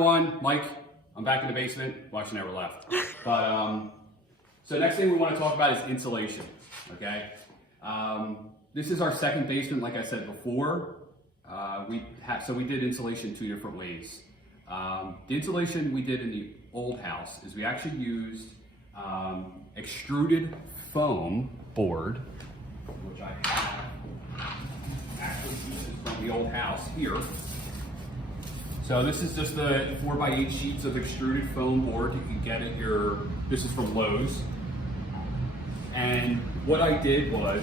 Everyone, Mike, I'm back in the basement. Well, she never left. But so next thing we want to talk about is insulation. Okay, this is our second basement. Like I said before, we did insulation 2 different ways. The insulation we did in the old house is we actually used extruded foam board, which I have actually pieces from the old house here. So this is just the 4x8 sheets of extruded foam board. You can get it this is from Lowe's. And what I did was,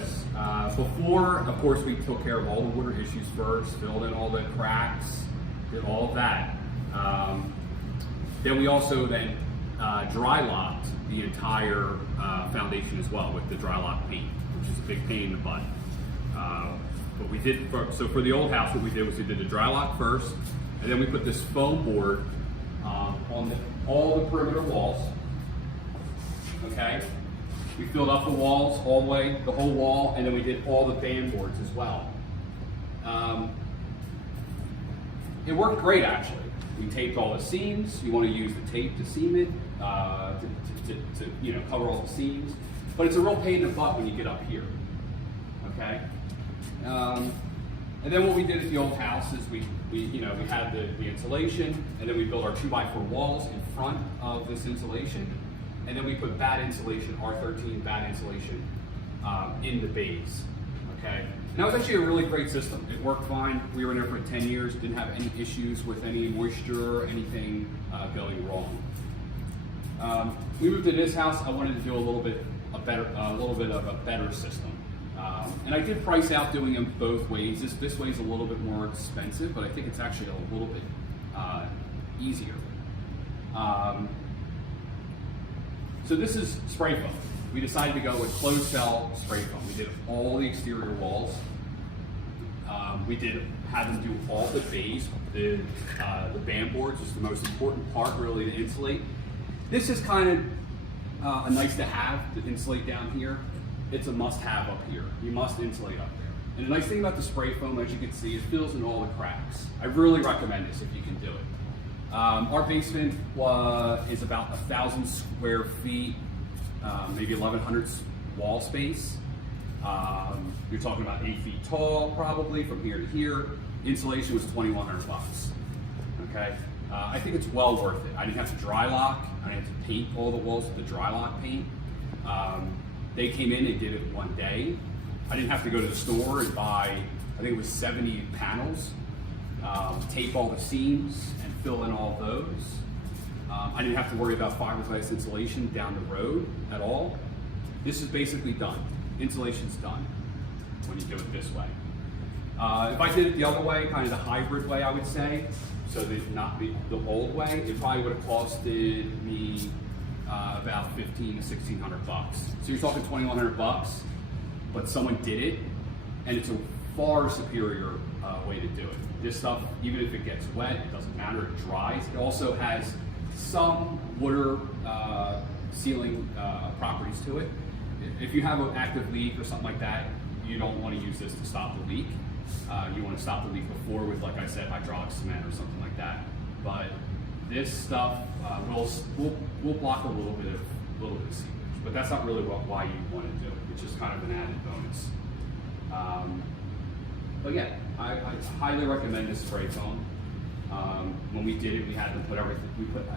before, of course, we took care of all the water issues first, filled in all the cracks, did all of that. Then we also dry locked the entire foundation as well with the dry lock paint, which is a big pain in the butt. But we did, so for the old house, what we did was we did the dry lock first, and then we put this foam board on all the perimeter walls. Okay, we filled up the walls all the way, the whole wall, and then we did all the band boards as well. It worked great actually. We taped all the seams. You want to use the tape to seam it, to cover all the seams. But it's a real pain in the butt when you get up here. Okay. And then what we did at the old house is we had the insulation, and then we built our 2x4 walls in front of this insulation, and then we put batt insulation, R13 batt insulation, in the bays. Okay. And that was actually a really great system. It worked fine. We were in there for 10 years, didn't have any issues with any moisture or anything going wrong. We moved to this house. I wanted to do a little bit of a better system. And I did price out doing them both ways. This way is a little bit more expensive, but I think it's actually a little bit easier. So this is spray foam. We decided to go with closed cell spray foam. We did all the exterior walls. We had them do all the bays. The band boards is the most important part, really, to insulate. This is kind of a nice to have to insulate down here. It's a must-have up here. You must insulate up there. And the nice thing about the spray foam, as you can see, it fills in all the cracks. I really recommend this if you can do it. Our basement is about 1,000 square feet, maybe 1,100 wall space. You're talking about 8 feet tall, probably from here to here. Insulation was $2,100 bucks. Okay, I think it's well worth it. I didn't have to dry lock. I didn't have to paint all the walls with the dry lock paint. They came in and did it one day. I didn't have to go to the store and buy, I think it was 70 panels, tape all the seams and fill in all those. I didn't have to worry about fiberglass insulation down the road at all. This is basically done. Insulation's done when you do it this way. If I did it the other way, kind of the hybrid way, I would say, so that not the old way, it probably would have costed me about $1,500 to $1,600 bucks. So you're talking $2,100 bucks, but someone did it, and it's a far superior way to do it. This stuff, even if it gets wet, it doesn't matter, it dries. It also has some water sealing properties to it. If you have an active leak or something like that, you don't want to use this to stop the leak. You want to stop the leak before with, like I said, hydraulic cement or something like that. But this stuff will block a little bit of seepage, but that's not really why you want to do it. It's just kind of an added bonus. But yeah, I highly recommend this spray foam. When we did it, we had to put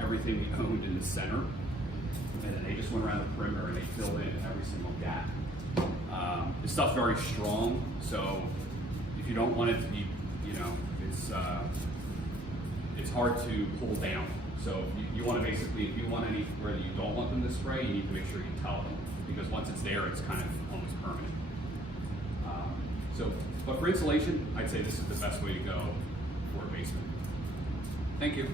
everything we owned in the center, and then they just went around the perimeter and they filled in every single gap. This stuff's very strong, so if you don't want it to be, it's hard to pull down. So you want to basically, if you want anywhere that you don't want them to spray, you need to make sure you tell them, because once it's there, it's kind of almost permanent. But for insulation, I'd say this is the best way to go for a basement. Thank you.